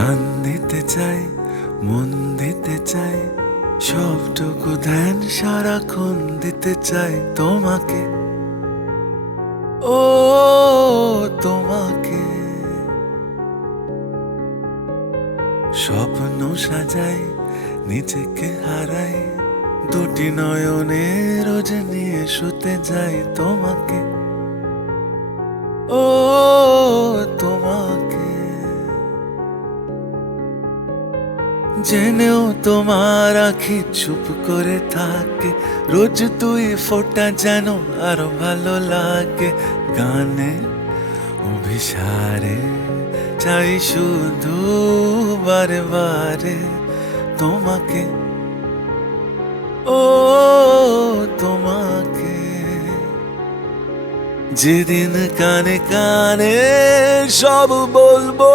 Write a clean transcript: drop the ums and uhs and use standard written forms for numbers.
প্রাণ দিতে চাই, মন দিতে চাই, সবটুকু ধ্যান সারাক্ষণ দিতে চাই তোমাকে, ও তোমাকে। স্বপ্ন সাজাই, নিজেকে হারাই, দুটি নয়নে রোজ নিয়ে শুতে যাই তোমাকে, ও তোমাকে। জেনেও তোমার আখি চুপ করে থাকে, রোজ তুই ফোঁটা যেন আরো ভালো লাগে। গানে অভিসারে চাই শুধু বারে বারে তোমাকে, ও তোমাকে। যেদিন কানে কানে সব বলবো